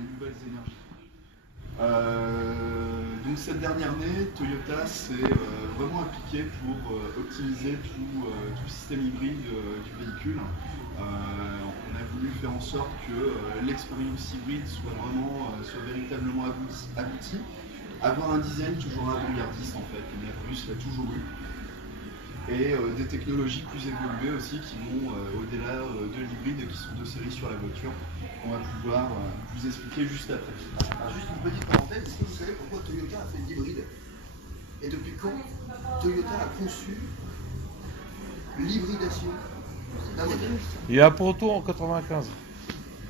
les nouvelles énergies. Donc cette dernière année, Toyota s'est vraiment impliqué pour optimiser tout le système hybride du véhicule. On a voulu faire en sorte que l'expérience hybride soit véritablement aboutie. Avoir un design toujours avant-gardiste en fait, comme la Plus l'a toujours eu. Et des technologies plus évoluées aussi qui vont au-delà de l'hybride et qui sont de série sur la voiture, qu'on va pouvoir vous expliquer juste après. Alors juste une petite parenthèse, est-ce que vous savez pourquoi Toyota a fait de l'hybride? Et depuis quand Toyota a conçu l'hybridation d'un modèle? Il y a un proto en 95.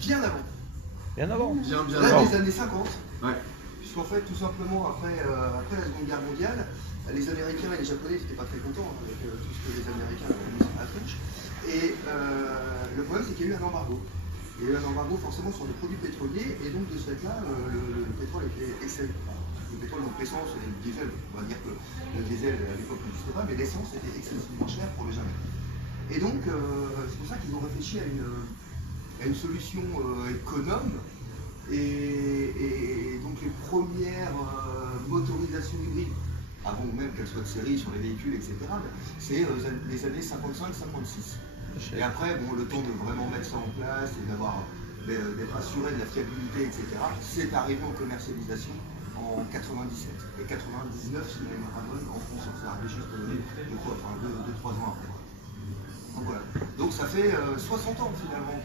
Bien avant. Bien avant. Bien Là, avant. des années 50. Ouais. Puisqu'en fait, tout simplement, après la Seconde Guerre mondiale, les Américains et les Japonais n'étaient pas très contents avec tout ce que les Américains avaient mis sur la tronche. Et le problème, c'est qu'il y a eu un embargo. Il y a eu un embargo forcément sur les produits pétroliers, et donc de ce fait-là, le pétrole était excellent. Le pétrole, donc l'essence et le diesel, on va dire que le diesel à l'époque n'existait pas, mais l'essence était excessivement chère pour les Américains. Et donc, c'est pour ça qu'ils ont réfléchi à une solution économe. Et donc les premières motorisations hybrides, avant même qu'elles soient de série sur les véhicules, etc., c'est les années 55-56. Et après, bon, le temps de vraiment mettre ça en place et d'être assuré de la fiabilité, etc., c'est arrivé en commercialisation en 97. Et 99, si ma mémoire est bonne, en France, c'est arrivé juste 2-3 ans après. Donc voilà. Donc ça fait 60 ans finalement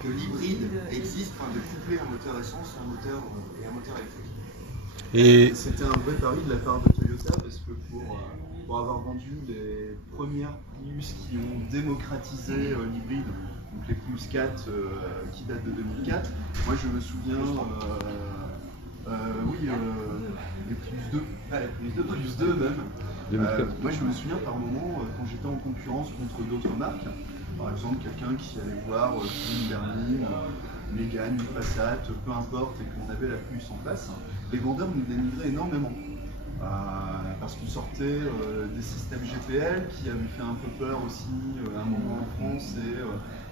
que l'hybride existe, de coupler un moteur essence et un moteur électrique. Et c'était un vrai pari de la part de Toyota parce que pour avoir vendu les premières Prius qui ont démocratisé l'hybride, donc les Prius 4 qui datent de 2004, moi je me souviens, les Prius 2, les Prius 2 même. Moi je me souviens par moment quand j'étais en concurrence contre d'autres marques, par exemple quelqu'un qui allait voir une Berline, Mégane, une Passat, peu importe, et qu'on avait la Prius en place, les vendeurs nous dénivraient énormément. Parce qu'on sortait des systèmes GPL qui avaient fait un peu peur aussi à un moment en France et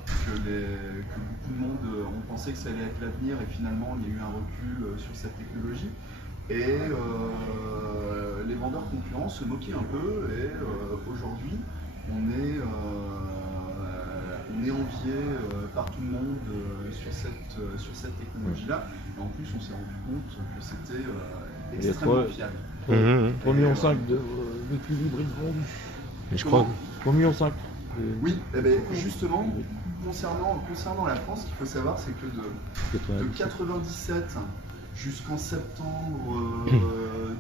que beaucoup de monde ont pensé que ça allait être l'avenir et finalement il y a eu un recul sur cette technologie. Et les vendeurs concurrents se moquaient un peu et aujourd'hui on est envié par tout le monde sur cette technologie-là. Et en plus on s'est rendu compte que c'était extrêmement fiable. 3,5 millions de véhicules hybrides vendus. Mais je crois 3,5 millions. Oui, eh bien, justement, concernant la France, ce qu'il faut savoir, c'est que de 97 jusqu'en septembre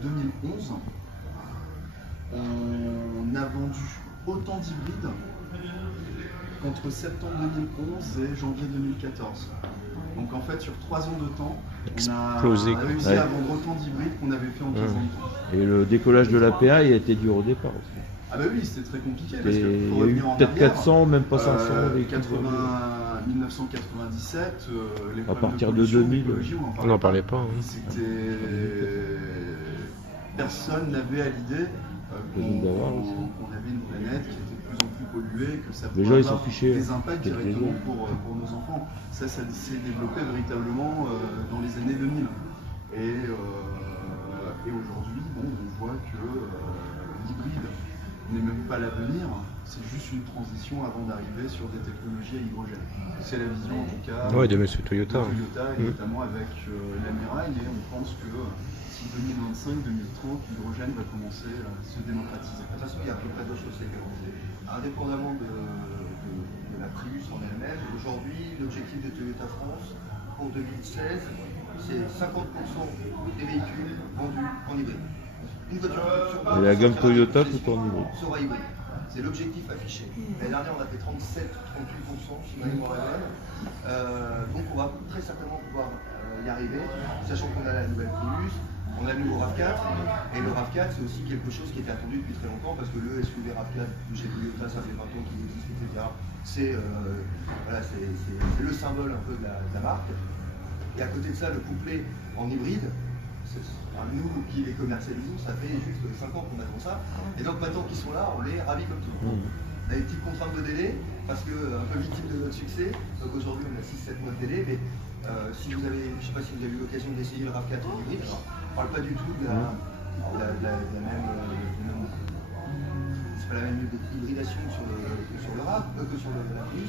2011, on a vendu autant d'hybrides qu'entre septembre 2011 et janvier 2014. Donc en fait, sur 3 ans de temps, on a réussi à vendre autant d'hybrides qu'on avait fait en 15 ans de temps. Et le décollage de l'APA, il a été dur au départ aussi. Ah bah oui, c'était très compliqué. Parce que il y a eu peut-être 400, même pas 500. 1997, les à partir de 2000, on n'en parlait pas. C'était... Personne n'avait à l'idée qu'on avait une planète qui était de plus en plus polluée, que ça pouvait avoir des impacts directement pour nos enfants. Ça s'est développé véritablement dans les années 2000. Et aujourd'hui, bon, on voit que l'hybride n'est même pas l'avenir, c'est juste une transition avant d'arriver sur des technologies à hydrogène. C'est la vision en tout cas de M. Toyota. Et notamment avec l'Amiral, et on pense que d'ici 2025-2030, l'hydrogène va commencer à se démocratiser. De toute façon, il y a à peu près deux choses séquencées. Indépendamment de la Prius en elle-même, aujourd'hui, l'objectif de Toyota France pour 2016, c'est 50% des véhicules vendus en hybride. Une voiture et la gamme Toyota tout en hybride. Sera hybride. C'est l'objectif affiché. L'année dernière, on a fait 37-38%, si ma mémoire est bonne. Donc on va très certainement pouvoir y arriver, sachant qu'on a la nouvelle Prius, on a le nouveau RAV4, et le RAV4 c'est aussi quelque chose qui était attendu depuis très longtemps, parce que le SUV RAV4 de chez Toyota, ça fait 20 ans qu'il existe, etc. C'est le symbole un peu de la marque. Et à côté de ça, le couplet en hybride, nous qui les commercialisons, ça fait juste 5 ans qu'on attend ça. Et donc maintenant qu'ils sont là, on est ravis comme tout le monde. On a des petites contraintes de délai, parce que un peu victime de notre succès. Donc aujourd'hui, on a 6-7 mois de délai, mais si vous avez, je sais pas si vous avez eu l'occasion d'essayer le RAV4 hybride, alors, on parle pas du tout de la même. C'est pas la même hybridation que sur le RAV, que sur la Plus.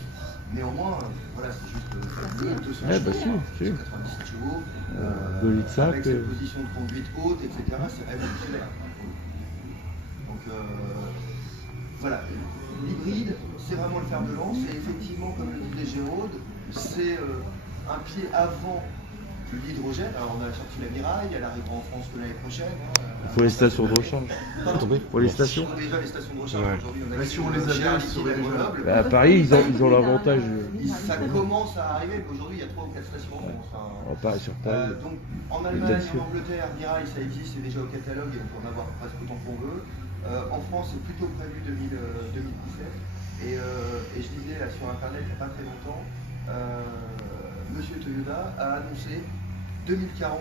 Néanmoins, voilà, c'est juste 200 chevaux, 97 chevaux, avec cette position de conduite haute, etc. C'est révolutionnaire. Donc voilà, l'hybride, c'est vraiment le fer de lance, et effectivement, comme le disait Jérôme, c'est un pied avant l'hydrogène. Alors on a sorti la Miraille, elle arrivera en France que l'année prochaine. Il faut les stations de recharge. Pour les stations. Déjà les stations de recharge aujourd'hui, on a si on les avait, ils seraient déjà. À Paris, ils ont l'avantage. Ça commence à arriver, mais aujourd'hui il y a 3 ou 4 stations en France. Pas sur Paris. Donc en Allemagne, en Angleterre, Miraille ça existe, c'est déjà au catalogue et on peut en avoir presque autant qu'on veut. En France c'est plutôt prévu 2017. Et je disais là sur internet il n'y a pas très longtemps, Monsieur Toyoda a annoncé 2040,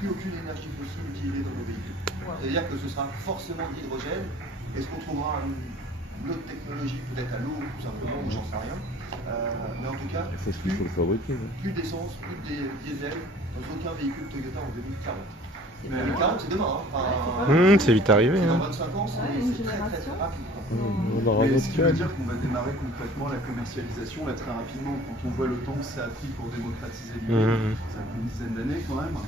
plus aucune énergie fossile utilisée dans nos véhicules. C'est-à-dire que ce sera forcément de l'hydrogène. Est-ce qu'on trouvera une autre technologie, peut-être à l'eau, tout simplement, ou j'en sais rien. Mais en tout cas, plus d'essence, plus de diesel dans aucun véhicule Toyota en 2040. 2040, c'est demain. Hein. C'est vite arrivé. Dans Hein. 25 ans, c'est très rapide. Mais ce qui veut dire qu'on va démarrer complètement la commercialisation là, très rapidement. Quand on voit le temps que ça a pris pour démocratiser l'hybride, ça a pris une dizaine d'années quand même.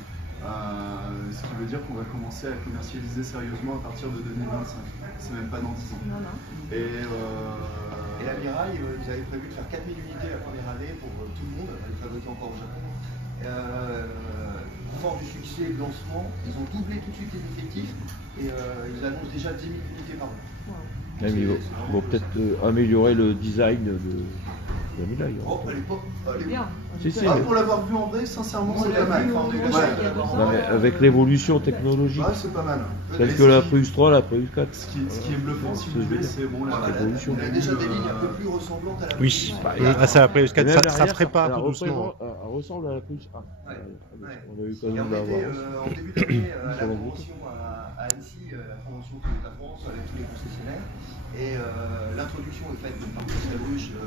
Ce qui veut dire qu'on va commencer à commercialiser sérieusement à partir de 2025. C'est même pas dans 10 ans. Et la Miraille, ils avaient prévu de faire 4000 unités la première année pour tout le monde. Elle est fabriquée encore au Japon. Fort du succès de lancement, ils ont doublé tout de suite les effectifs et ils annoncent déjà 10 000 unités par an. Ils vont peut-être améliorer le design de la Miraille. Oh, elle est pas. Elle est bien. Pour l'avoir vu en vrai, sincèrement, c'est pas mal. Avec l'évolution technologique. C'est pas mal. Telle que la Prius 3, la Prius 4. Ce qui est bluffant, si vous voulez, c'est bon, l'évolution. On a déjà des lignes un peu plus ressemblantes à la Prius. Oui, ça, la Prius 4, ça se prépare tout doucement. Elle ressemble à la Prius 1. On a eu quand même en début d'année à la convention à Annecy, la convention Toyota France avec tous les concessionnaires. Et l'introduction est faite par Pascal Ruche, le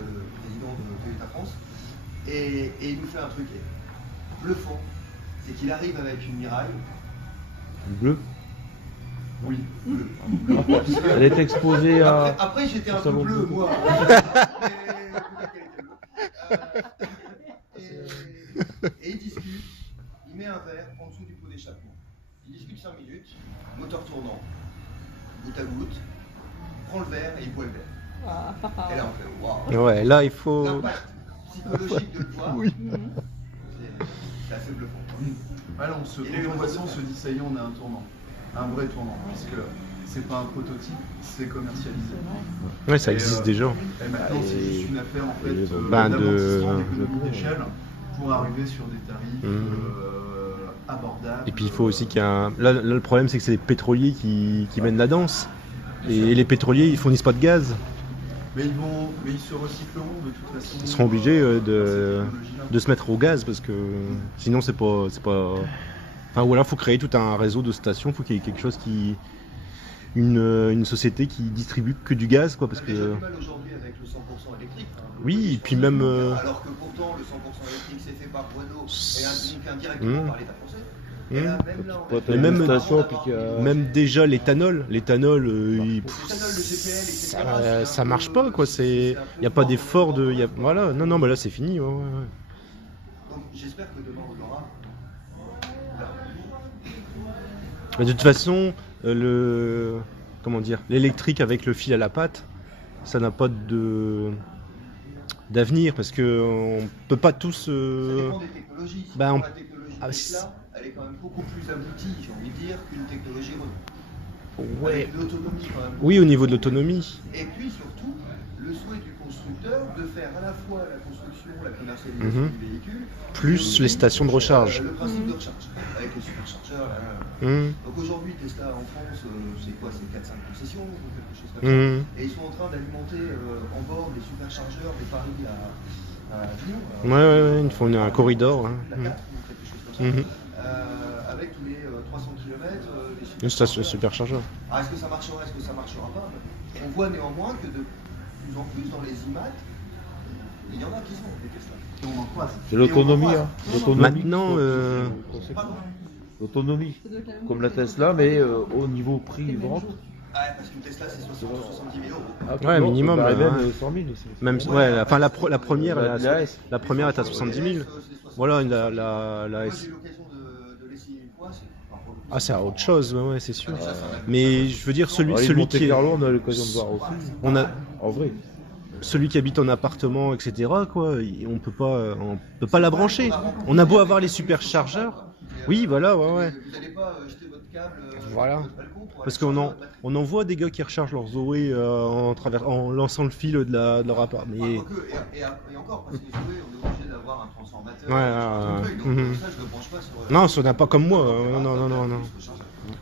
président de Toyota France. Et il nous fait un truc bluffant, c'est qu'il arrive avec une Miraille. Bleue. Oui, bleu. Elle est exposée à. Après j'étais un peu bleu, moi. Et il discute, il met un verre en dessous du pot d'échappement. Il discute 5 minutes, moteur tournant, goutte à goutte, prend le verre et il boit le verre. Et là on fait waouh. Ouais, là il faut. L'impact psychologique de le voir, oui. c'est assez bluffant. Alors on voit ça, on se dit ça y est, on a un tournant. Un vrai tournant, puisque c'est pas un prototype, c'est commercialisé. Ouais, ça existe déjà. Et maintenant, c'est juste une affaire en fait d'économie d'échelle pour arriver sur des tarifs abordables. Et puis il faut aussi qu'il y ait un. Là, le problème, c'est que c'est les pétroliers qui mènent la danse. Et les pétroliers, ils fournissent pas de gaz. Mais ils se recycleront de toute façon. Ils seront obligés de se mettre au gaz parce que sinon c'est pas. Enfin, ou alors il faut créer tout un réseau de stations, il faut qu'il y ait quelque chose qui. Une société qui distribue que du gaz, quoi, parce que. On a déjà du mal aujourd'hui avec le 100% électrique. Oui, et puis même. Alors que pourtant le 100% électrique c'est fait par Renault et indirectement par l'État français. Même déjà l'éthanol, ça marche pas, quoi. Il n'y a pas d'effort de. Voilà, non, bah là c'est fini. Ouais. Donc j'espère que demain on l'aura. De toute façon, l'électrique avec le fil à la patte, ça n'a pas d'avenir parce que on peut pas tous. Ça dépend des technologies. Si la technologie là, elle est quand même beaucoup plus aboutie, j'ai envie de dire, qu'une technologie Renault. Ouais. Avec l'autonomie quand même. Oui, au niveau de l'autonomie. Et puis surtout, le souhait du constructeur de faire à la fois la construction, la commercialisation du véhicule, plus les stations de recharge. Le principe de recharge, avec les superchargeurs. Donc aujourd'hui, Tesla en France, c'est quoi? C'est 4-5 concessions ou quelque chose comme ça. Et ils sont en train d'alimenter en bord des superchargeurs de Paris à Avignon. Ouais, ils font un corridor. La 4 ou quelque chose comme ça. Avec tous les 300 km une station superchargeur. Est-ce que ça marchera, est-ce que ça marchera pas? On voit néanmoins que plus en plus dans les IMAT, il y en a qui sont des Tesla. Et on en croise. C'est l'autonomie, hein. L'autonomie. Maintenant, L'autonomie, comme la Tesla, mais au niveau prix-vente. Ah, parce qu'une Tesla, c'est 60 ou 70 000 euros. Ah, Ouais, minimum, Même ouais. 100 000. même, ouais, enfin la première, La S. la première est à 70 000. Voilà, la Moi, S. j'ai eu l'occasion de l'essayer une fois. Ah, c'est autre chose, ouais, c'est sûr. Mais je veux dire, celui Monte qui est, Carlo, on a l'occasion de voir aussi. on a, En vrai. celui qui habite en appartement, etc., quoi, on peut pas la brancher. On a beau avoir les superchargeurs. Oui, voilà, ouais. Vous n'allez pas jeter votre câble Voilà. sur votre balcon pour Parce aller qu'on charger on en voit des gars qui rechargent leur Zoé en lançant le fil de leur appart. votre Mais batterie. Et encore, parce que les Zoé, on est obligé d'avoir un transformateur. Ouais, un truc, donc mhm. ça, je ne le branche pas sur. non, ça n'a pas comme moi. Non.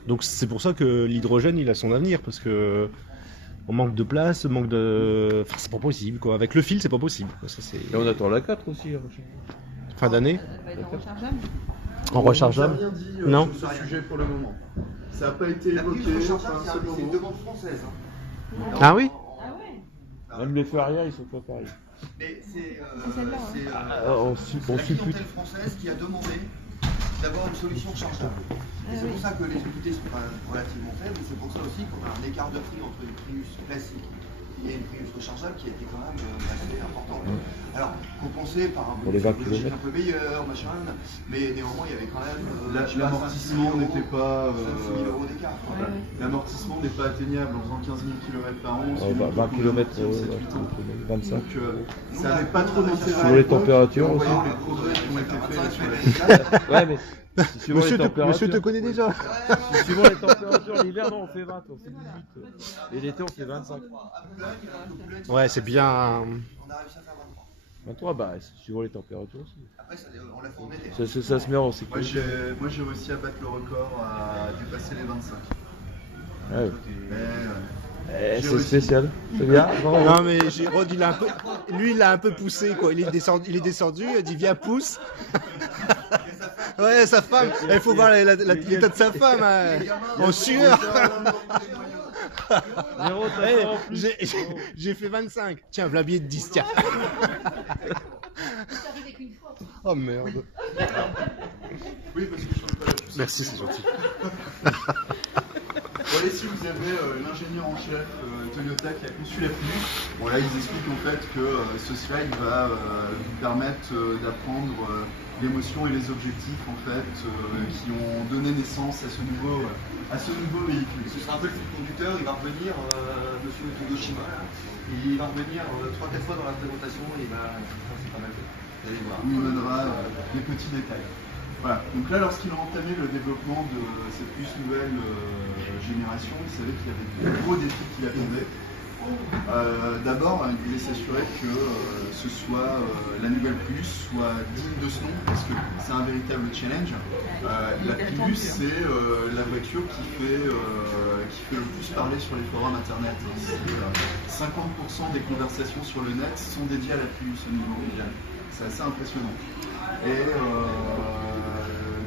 Donc c'est pour ça que l'hydrogène, il a son avenir, parce que on manque de place, manque de. Enfin, c'est pas possible, quoi. Avec le fil, c'est pas possible, quoi. Ça, c'est Et on attend la 4 aussi. fin d'année. Elle va être en rechargeable. En rechargeable. On n'a rien dit Non. sur ce sujet pour le moment. Ça n'a pas été La évoqué, prise pas rechargeable, un seul c'est une mot. demande française. Hein. Ah oui. Ah ouais. Même les Feria, ils sont pas pareils. Mais c'est celle-là, On la suppute. clientèle française qui a demandé d'avoir une solution rechargeable. Et c'est pour ça que les unités sont quand même relativement faibles, et c'est pour ça aussi qu'on a un écart de prix entre une Prius classique et une Prius rechargeable qui a été quand même assez important. Alors, compensé par un Pour les 20 bonus kilomètres. un peu meilleur, machin, mais néanmoins il y avait quand même L'amortissement n'était pas. 5 000 euros d'écart. Ouais. L'amortissement n'est pas atteignable en faisant 15 000 km par an. 20 km, 25. Ça n'avait pas trop d'intérêt. Sur les températures On aussi. voyait les progrès qui ont été faits sur les Ouais, mais suivant les températures. Monsieur te connaît déjà. Suivant les températures, l'hiver, non, on fait 20, on fait 18. Et l'été, on fait 25. Ouais, c'est bien. On a réussi à faire 23. 23, bah, c'est suivant les températures aussi. Après, on l'a fait en été. Ça se met en Moi sécurité. j'ai réussi à battre le record, à dépasser les 25. Ouais. Mais, C'est spécial. C'est bien. Non mais Gérard, lui il a un peu poussé, quoi. Il est descendu, il a dit viens pousse. Ouais, sa femme. Il faut voir l'état de sa femme, hein. En sueur. J'ai fait 25. Tiens, voilà un billet de 10, tiens. Oh merde. oui, parce que je suis pas là. Merci, c'est gentil. Bon, et si vous avez l'ingénieur en chef Toyota qui a conçu la Prius, bon là ils expliquent en fait que ce slide va vous permettre d'apprendre l'émotion et les objectifs en fait qui ont donné naissance à ce nouveau véhicule. Ce sera un peu le fil conducteur, il va revenir, monsieur Togoshima, là. Il va revenir 3-4 fois dans la présentation et il va. C'est pas mal fait. Vous allez voir. Où il donnera des petits détails. Voilà. Donc là, lorsqu'il a entamé le développement de cette puce nouvelle génération, il savait qu'il y avait de gros défis qui l'attendaient. D'abord, il voulait s'assurer que ce soit la nouvelle Prius soit digne de ce nom, parce que c'est un véritable challenge. La Prius, c'est la voiture qui fait le plus parler sur les forums internet. 50% des conversations sur le net sont dédiées à la Prius au niveau mondial. C'est assez impressionnant. Et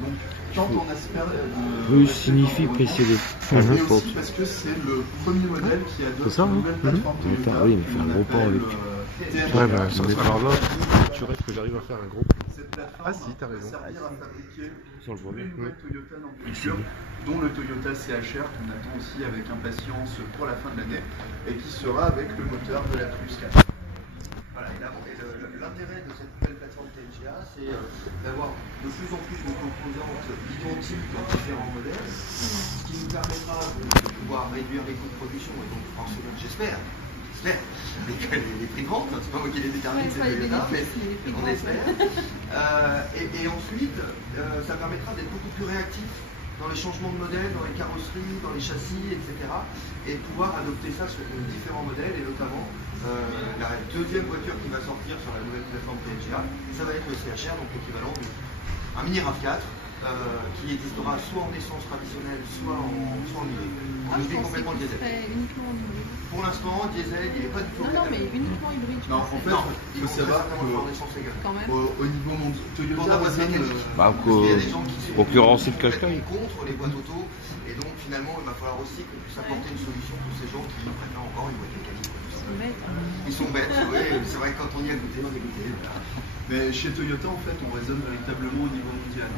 donc, quand on espère. Plus signifie précédé. Et aussi parce que c'est le premier modèle qui adopte ça, une nouvelle plateforme Toyota. Oui, mais faire un gros port avec. Ouais, bah, ça va. Alors là, tu rêves que j'arrive à faire un gros. Cette plateforme Ah si, t'as raison. va servir à fabriquer Sur le volet. une nouvelle Toyota dans le futur, dont le Toyota CHR qu'on attend aussi avec impatience pour la fin de l'année et qui sera avec le moteur de la Prius 4. Voilà, et l'intérêt de cette nouvelle plateforme TNGA, c'est d'avoir de plus en plus de composantes identiques dans différents modèles, ce qui nous permettra de pouvoir réduire les coûts de production et donc forcément, j'espère, les prix de vente, c'est pas moi qui les détermine, c'est Toyota, mais on espère. Et ensuite, ça permettra d'être beaucoup plus réactif dans les changements de modèles, dans les carrosseries, dans les châssis, etc. Et de pouvoir adopter ça sur différents modèles, et notamment la deuxième voiture qui va sortir sur la nouvelle plateforme TNGA, ça va être le CHR, donc l'équivalent d'un mini RAV4 qui existera soit en essence traditionnelle, soit en hybride. Ah, je hybride pensais complètement qu'il diesel. serait uniquement en hybride. Pour l'instant, diesel, il n'est pas du tout. Non, mais uniquement hybride, je Non, en pensais. fait, il faut savoir que en essence également. Quand même. au niveau mondial, Pour Toyota la boîte raisonne, mécanique. Bah, Parce qu'il y a des gens qui sont concurrencer le Qashqai. contre les boîtes auto, et donc finalement il va falloir aussi qu'on puisse apporter une solution pour ces gens qui préfèrent encore une boîte mécanique. sont bêtes. Ils sont bêtes, oui, c'est vrai que quand on y a goûté, on a goûté. Mais chez Toyota, en fait, on raisonne véritablement au niveau mondial.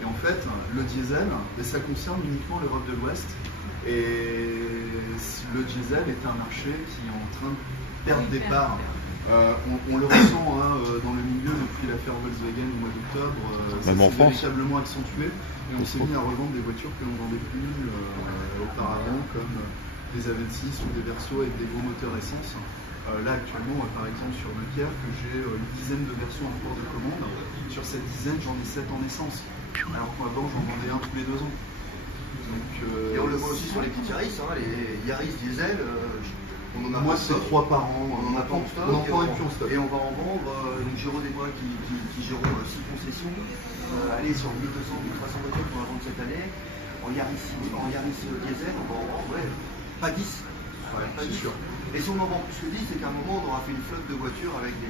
Et en fait, le diesel, ça concerne uniquement l'Europe de l'Ouest. Et le diesel est un marché qui est en train de perdre des parts. On le ressent dans le milieu depuis l'affaire Volkswagen au mois d'octobre. Ça Même en s'est France. véritablement accentué. Et on s'est mis à revendre des voitures que l'on vendait plus auparavant, comme des AV6 ou des Verso avec des gros moteurs essence. Là actuellement, par exemple sur Leclerc, j'ai une dizaine de versions en cours de commande. Sur cette dizaine, j'en ai 7 en essence. Alors qu'avant, j'en vendais un tous les 2 ans. Donc, Et on le voit aussi sur les petites Yaris, les Yaris diesel, on en a moi, pas en c'est stock. 3 par an. On en a pas en stock. On en prend une plus en stock. Et on va en vendre, donc Géraud des Bois qui gérons 6 concessions, aller sur 1200, 1300 voitures qu'on va vendre cette année. En Yaris diesel, on va en vendre, pas 10. Ouais, Pas c'est 10. sûr. Et si on en vend plus que 10, c'est qu'à un moment, on aura fait une flotte de voitures avec des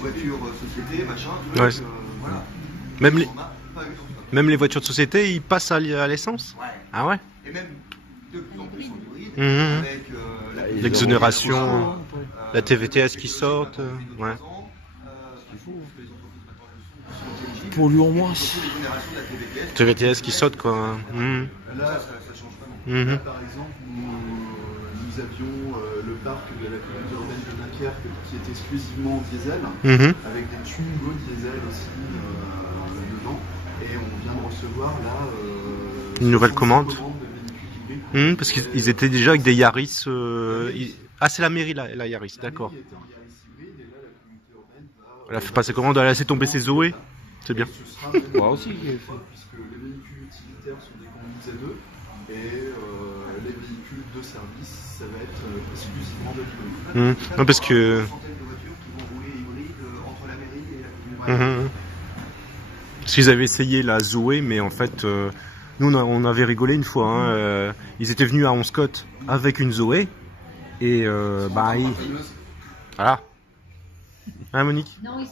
voitures sociétés, machin, tout Ouais. voilà. Même les, On en a pas eu en stock. même les voitures de société, ils passent à l'essence? Ouais. Ah ouais? Et même de plus en plus en hybride, Mhm. avec la L'exonération, la TVTS qui saute, ouais. Pour lui, au moins. TVTS qui saute, quoi. Mhm. Là, Ça change vraiment. Mhm. par exemple, nous avions le parc de la communauté urbaine de Dunkerque qui était exclusivement diesel, Mhm. avec des Twingo diesel aussi dedans. Et on vient de recevoir là Une nouvelle 65 commande. de véhicules hybrides. Parce qu'ils étaient déjà avec des Yaris. Ah, c'est la mairie, la Yaris, d'accord. La mairie était en Yaris hybride, et là, la communauté urbaine va, Elle a fait passer commande, elle a laissé tomber ses Zoé. C'est bien. Ce sera même Moi aussi, j'ai fait. puisque les véhicules utilitaires sont des combis Z2 et les véhicules de service, ça va être exclusivement de l'hybride. Non, parce que. Une centaine de voitures qui vont rouler hybride entre la mairie et la communauté. Mhm. Parce qu'ils avaient essayé la Zoé, mais en fait, nous on avait rigolé une fois. Hein, ils étaient venus à Onscott avec une Zoé, et voilà. Hein, Monique? Non, ils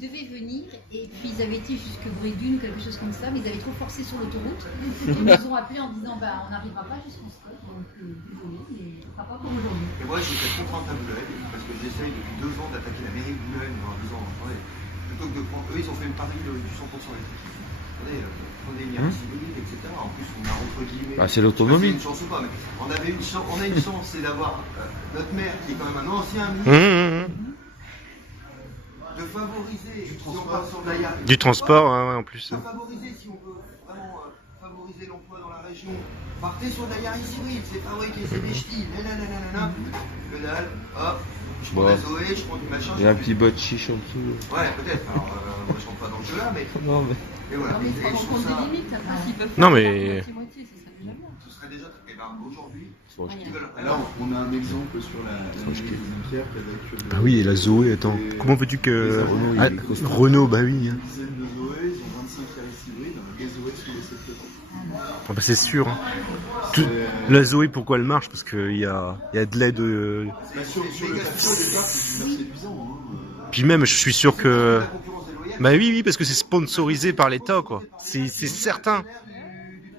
devaient venir et puis ils avaient été jusque Brédune, quelque chose comme ça, mais ils avaient trop forcé sur l'autoroute. Ils nous ont appelés en disant on n'arrivera pas jusqu'en Scott, donc désolé, mais ce sera pas pour aujourd'hui. Et moi, j'étais contraint à Boulogne, parce que j'essaye depuis 2 ans d'attaquer la mairie de Boulogne en disant, attendez, plutôt que de prendre. Eux, ils ont fait le pari du 100% électrique. Attendez, prenez une Yaris hybride, etc. En plus, on a entre guillemets. Bah, c'est l'autonomie. Une chance ou pas, mais on a une chance, c'est d'avoir notre maire qui est quand même un ancien Mhm, ministre. mhm. De favoriser, si on part sur de la Yaris. Du transport, ouais, en plus. De favoriser, si on veut vraiment favoriser l'emploi dans la région, partez sur de la Yaris hybride, c'est fabriqué, c'est des ch'tis, nanana, le dalle, hop, je prends Bon. la Zoé, je prends du machin. Il y a un petit bot chiche en dessous. Ouais, peut-être, alors moi je rentre pas dans le jeu là, mais Non, mais. et voilà. Non, mais ils se Et je rendent trouve compte ça, des limites. Après, s'ils peuvent Non, faire mais- moitié-moitié, ce serait déjà bien. ce serait déjà, et ben aujourd'hui, Bon, je- ils veulent. Alors, on a un exemple sur la mairie de Dunkerque avec. Bah oui, et la Zoé, attends. Comment veux-tu que. Ah, Renault, bah oui. Une dizaine de Zoé, ils ont 25 Yaris hybrides, les Zoé sont laissés de côté. Ah bah c'est sûr. Hein. La Zoé, pourquoi elle marche? Parce qu'il y a de l'aide. Sur le papier au départ, c'est super séduisant. Puis même, je suis sûr que. La concurrence déloyale. Bah oui, parce que c'est sponsorisé par l'État, quoi. C'est certain.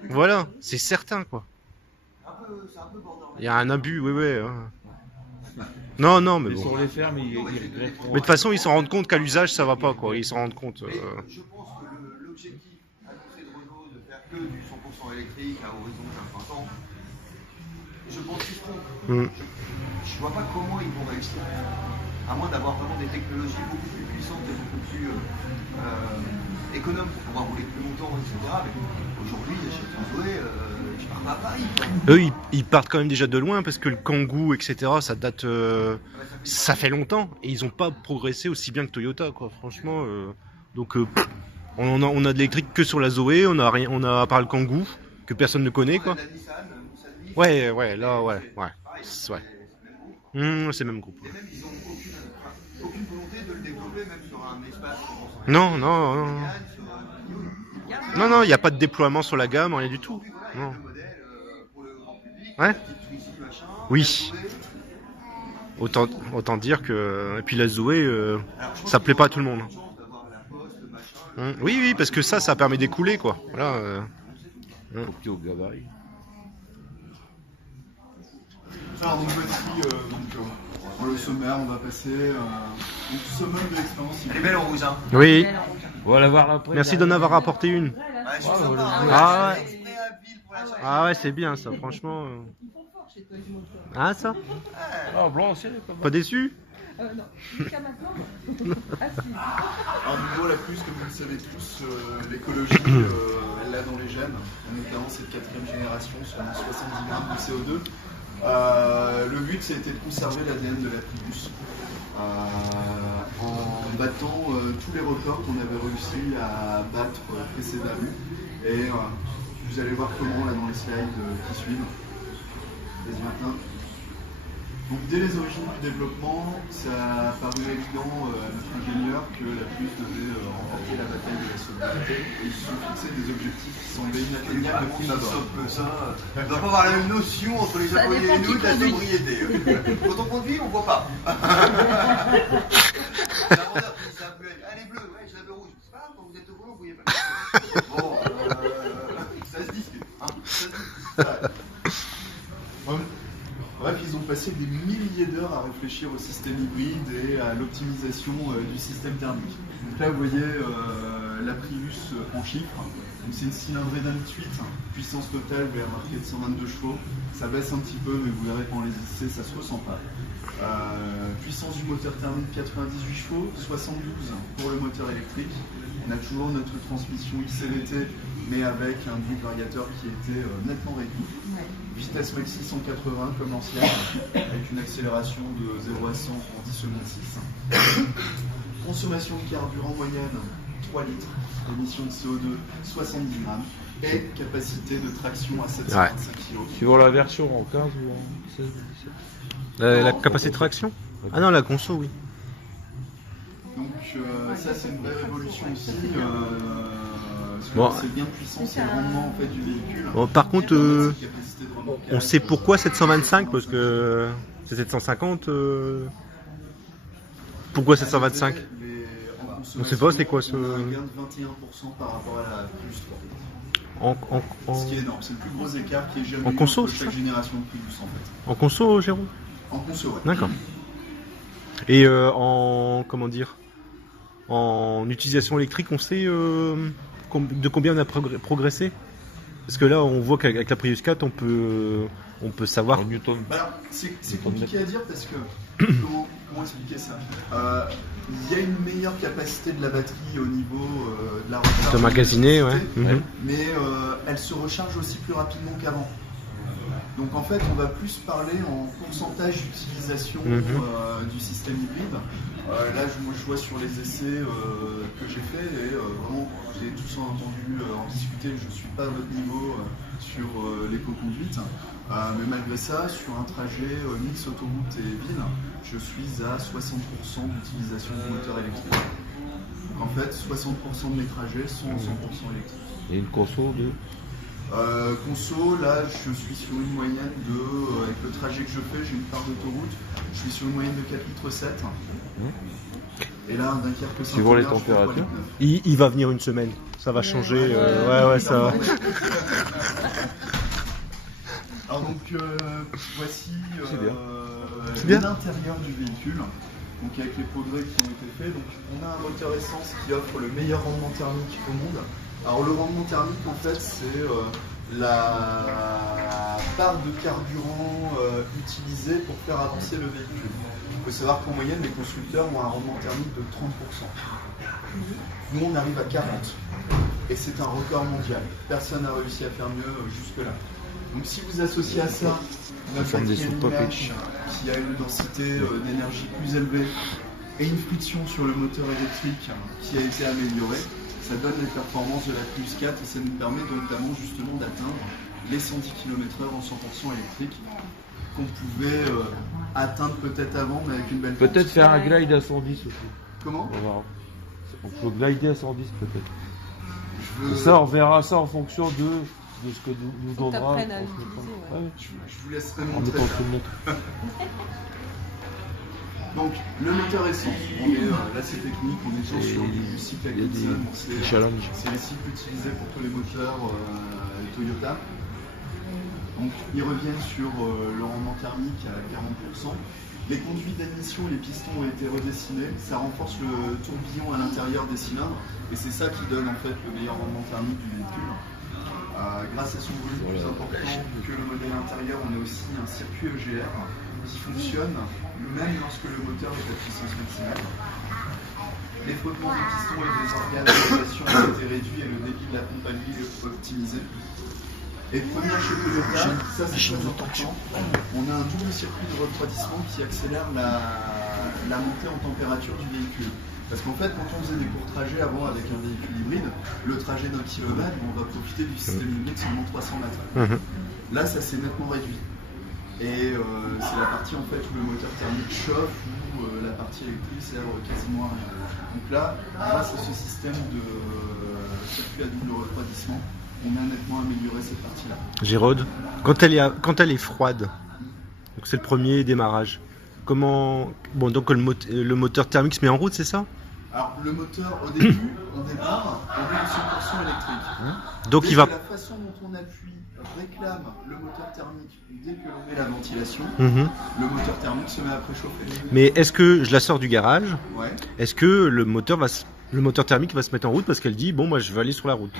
Voilà, c'est certain, quoi. C'est un peu borderline. Il y a un abus, oui. Non, mais Mais bon. sur les fermes, ils regretteront. Mais de toute façon, ils s'en rendent compte qu'à l'usage, ça va pas, quoi. Ils s'en rendent compte. Mais je pense que l'objectif annoncé de Renault de faire que du 100% électrique à horizon 15-20 ans, je pense qu'ils feront. Je vois pas comment ils vont réussir. À moins d'avoir vraiment des technologies beaucoup plus puissantes et beaucoup plus économes pour pouvoir rouler plus longtemps, etc. Mais aujourd'hui, j'achète un Zoé, je pars pas à Paris. Quoi. Eux, ils partent quand même déjà de loin, parce que le Kangoo, etc., ça date. Ça fait longtemps. Et ils ont pas progressé aussi bien que Toyota, quoi. Franchement. Donc, on a de l'électrique que sur la Zoé, on a à part le Kangoo, que personne ne connaît, quoi. La Nissan Leaf, Ouais, là, ouais. pareil, Ouais. c'est le même groupe. C'est le même groupe. Et même, ils n'ont aucune volonté de le développer, même sur un espace. Non. Non, Non, il n'y a pas de déploiement sur la gamme, rien du tout. Non. Le modèle pour le grand public, Ouais. petite Twizy, machin, Oui. la Zoé. Autant dire que. Et puis la Zoé, Alors, je pense ça plaît qu'ils pas ont à tout le monde. la chance d'avoir la Poste, machin. Oui, parce que ça permet d'écouler, quoi. Voilà. Au pied au gabarit. Alors donc voici le sommaire, on va passer au summum de l'expérience. Elle est belle en rouge, hein. Oui, On va la voir après. merci d'en avoir apporté une. Ouais, je suis Ah, sympa, voilà. hein. Ah, J'ai fait exprès à pile pour la chercher. Ah ouais, c'est bien ça, franchement. Ah ça? Ah, blanc aussi, pas Pas déçu? Non, jusqu'à maintenant. Alors du coup, la plus, comme vous le savez tous, l'écologie, elle l'a dans les gènes, notamment cette 4e génération sur 70 grammes de CO2. Le but, c'était de conserver l'ADN de la Prius en battant tous les records qu'on avait réussi à battre précédemment. Et vous allez voir comment là dans les slides qui suivent. Vas-y maintenant. Donc dès les origines du développement, ça a paru évident à notre ingénieur que la Prius devait remporter la bataille de la sobriété et ils se sont fixés des objectifs qui semblaient inatteignables de prime abord. Ça, on doit pas avoir la même notion entre les Ça Japonais dépend et nous qui de la conduit. sobriété. Quand on conduit, on voit pas. La vendeur qui dit ça bleu, elle est bleue, ouais, je la veux rouge. C'est pas grave, quand vous êtes au volant, vous voyez pas. Bon, Ça se discute, hein, ça se discute. Bref, ils ont passé des milliers d'heures à réfléchir au système hybride et à l'optimisation du système thermique. Donc là, vous voyez la Prius en chiffres. Donc c'est une cylindrée d'1,8 litre, puissance totale, vous verrez marqué de 122 chevaux. Ça baisse un petit peu, mais vous verrez quand on les essais, ça se ressent pas. Puissance du moteur thermique 98 chevaux, 72 pour le moteur électrique. On a toujours notre transmission XCVT, mais avec un bruit de variateur qui était nettement réduit. Vitesse maxi 180 comme l'ancienne, avec une accélération de 0 à 100 en 10 secondes 6. Consommation de carburant moyenne 3 litres, émission de CO2 70 grammes et capacité de traction à 725 kg. Suivant la version en 15 ou en 16 17. La capacité de traction? Ah non, la conso, oui. Donc ça c'est une vraie révolution aussi. Bon. C'est bien puissance et le rendement en fait, du véhicule. Bon, par contre, Cette capacité de remorquage, on sait pourquoi 725 parce que c'est 750. Pourquoi 725? On sait pas, c'est quoi ce- On a un gain de 21% par rapport à la Prius 3. Ce qui est énorme, c'est le plus gros écart qui est jamais En eu conso, entre c'est chaque ça génération de Prius en fait. En conso, Jérôme? En conso, ouais. D'accord. Et en comment dire, en utilisation électrique, on sait de combien on a progressé? Parce que là, on voit qu'avec la Prius 4, on peut savoir. En Newton. Bah alors, c'est compliqué à dire parce que comment expliquer ça? Il y a une meilleure capacité de la batterie au niveau de la recharge. De magasiner, ouais. Mais elle se recharge aussi plus rapidement qu'avant. Donc en fait, on va plus parler en pourcentage d'utilisation du système hybride. Là, moi, je vois sur les essais que j'ai fait et vraiment, j'ai tous entendu en discuter. Je ne suis pas à votre niveau sur l'éco-conduite. Mais malgré ça, sur un trajet mix autoroute et ville, je suis à 60% d'utilisation du moteur électrique. Donc en fait, 60% de mes trajets sont en 100% électriques. Et une conso de. Conso, là je suis sur une moyenne de, avec le trajet que je fais, j'ai une part d'autoroute, je suis sur une moyenne de 4,7 litres. Et là, Dunkerque, Saint-Omer, Suivant les je fais températures. 3,9. Il va venir une semaine, ça va changer. Ouais, ça va. Alors donc, voici C'est bien. l'intérieur du véhicule, donc avec les progrès qui ont été faits. Donc, on a un moteur essence qui offre le meilleur rendement thermique au monde. Alors le rendement thermique en fait c'est la part de carburant utilisée pour faire avancer le véhicule. Il faut savoir qu'en moyenne les constructeurs ont un rendement thermique de 30%. Nous on arrive à 40% et c'est un record mondial. Personne n'a réussi à faire mieux jusque là. Donc si vous associez à ça notre forme des batterie soupapes. Animash qui a une densité d'énergie plus élevée et une friction sur le moteur électrique qui a été améliorée, ça donne les performances de la Prius 4 et ça nous permet notamment justement d'atteindre les 110 km/h en 100% électrique qu'on pouvait atteindre peut-être avant mais avec une belle Peut-être force. faire un glide à 110 aussi. Comment? On va voir. On peut glider à 110 peut-être. Je veux- Et ça, on verra ça en fonction de ce que nous Faut que donnera. t'apprennes à en se l'utiliser, mettant- ouais. Ouais, je vous laisserai en montrer mettant ça. tout le monde. Donc le moteur essence, on est, là c'est technique, on est toujours sur du cycle Il y a Atkinson, des challenges. c'est les cycles utilisés pour tous les moteurs Toyota. Donc ils reviennent sur le rendement thermique à 40%. Les conduits d'admission et les pistons ont été redessinés, ça renforce le tourbillon à l'intérieur des cylindres et c'est ça qui donne en fait le meilleur rendement thermique du véhicule. Grâce à son volume plus important que le modèle intérieur, on a aussi un circuit EGR qui fonctionne même lorsque le moteur est à puissance maximale. Les frottements des pistons et des organes de rotation ont été réduits et le débit de la pompe à huile est optimisé. Et première chez Toyota, ça c'est très important, on a un double circuit de refroidissement qui accélère la montée en température du véhicule. Parce qu'en fait, quand on faisait des courts trajets avant avec un véhicule hybride, le trajet d'un kilomètre, on va profiter du système hybride seulement 300 mètres. Là, ça s'est nettement réduit. Et c'est la partie en fait où le moteur thermique chauffe, où la partie électrique sert quasiment à rien. Donc là, grâce à ce système de circuit à double refroidissement, on a nettement amélioré cette partie-là. Gérode, quand elle est froide, donc c'est le premier démarrage, comment... Bon, donc le moteur thermique se met en route, c'est ça? Alors le moteur, au début, on démarre, on est en 100% électrique. Donc il va... La façon dont on appuie réclame le moteur thermique dès que l'on met la ventilation, le moteur thermique se met à préchauffer. Mais est-ce que je la sors du garage? Ouais. Est-ce que le moteur thermique va se mettre en route parce qu'elle dit bon moi je vais aller sur la route?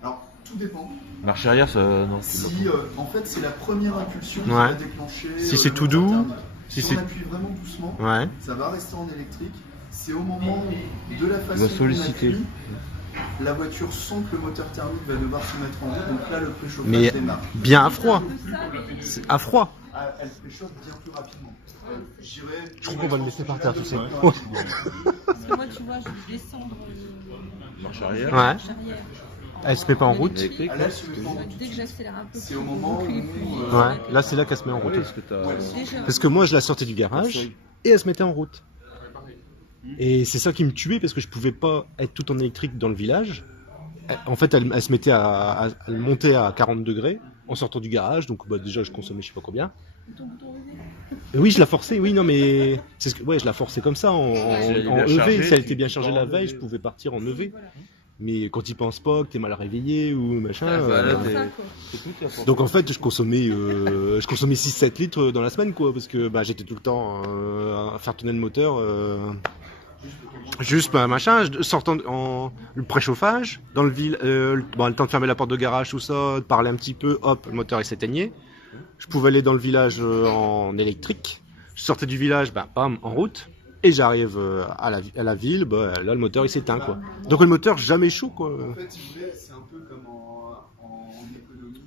Alors tout dépend. Marche arrière, ça non. Si en fait c'est la première impulsion qui va déclencher. Si c'est tout doux, si on appuie vraiment doucement, ça va rester en électrique. C'est au moment où, de la façon dont on appuie, la voiture sent que le moteur thermique va devoir se mettre en route, donc là le préchauffage démarre. Bien à froid. À froid. Elle préchauffe bien plus rapidement. Je trouve qu'on va le laisser par terre, tu sais. Parce que moi, tu vois, je vais descendre Marche arrière. marche arrière. Elle se met pas en route. Électrique. Ah, là, elle se met pas en route. Dès que j'accélère un peu, C'est au moment où Là c'est là qu'elle se met en route. Est-ce que t'as... déjà, Parce que moi je la sortais du garage et elle se mettait en route. Et c'est ça qui me tuait parce que je pouvais pas être tout en électrique dans le village. En fait, elle se mettait elle montait à 40 degrés en sortant du garage, donc déjà je consommais je sais pas combien. ton bouton relevé. Oui, je la forçais, oui, non mais c'est je la forçais comme ça en EV. Si elle était bien chargée la veille, je pouvais partir en EV. Voilà. Mais quand il pense pas, que t'es mal réveillé ou machin. Ça, quoi. Donc en fait, je consommais 6-7 litres dans la semaine, quoi, parce que j'étais tout le temps à faire tourner le moteur. Juste machin, sortant le préchauffage, dans le temps de fermer la porte de garage, tout ça, de parler un petit peu, hop, le moteur il s'éteignait. Je pouvais aller dans le village en électrique. Je sortais du village, bam, en route. Et j'arrive à la ville, là le moteur il s'éteint, quoi. Donc le moteur jamais chaud, quoi. En fait, si vous voulez, c'est un peu comme en économie,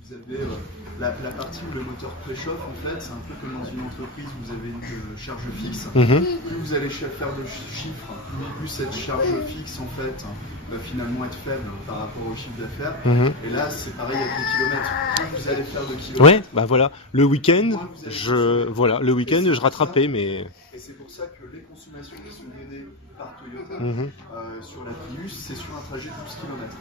vous avez la partie où le moteur préchauffe, en fait, c'est un peu comme dans une entreprise où vous avez une charge fixe. Plus vous allez faire de chiffres, plus cette charge fixe, en fait, va finalement être faible par rapport au chiffre d'affaires. Et là, c'est pareil avec les kilomètres. Plus vous allez faire de kilomètres. Ouais, voilà. Le week-end, je rattrapais, mais... Et c'est pour ça que les consommations qui sont données par Toyota sur la Prius, c'est sur un trajet de 12 km.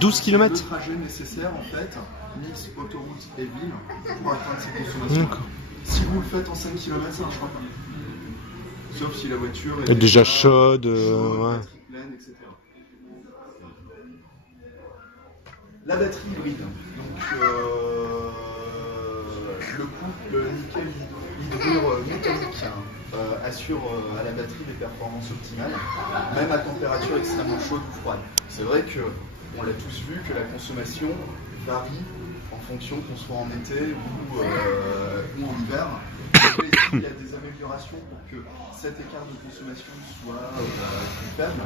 12 km. C'est le trajet nécessaire, en fait, mix autoroute et ville, pour atteindre ces consommations. Si vous le faites en 5 km, ça ne marchera pas. Sauf si la voiture est déjà chaude, batterie pleine, etc. La batterie hybride. Donc, le couple nickel-hydrure métallique assure à la batterie des performances optimales, même à température extrêmement chaude ou froide. C'est vrai que, on l'a tous vu, que la consommation varie en fonction qu'on soit en été ou en hiver. Donc, il y a des améliorations pour que cet écart de consommation soit plus faible.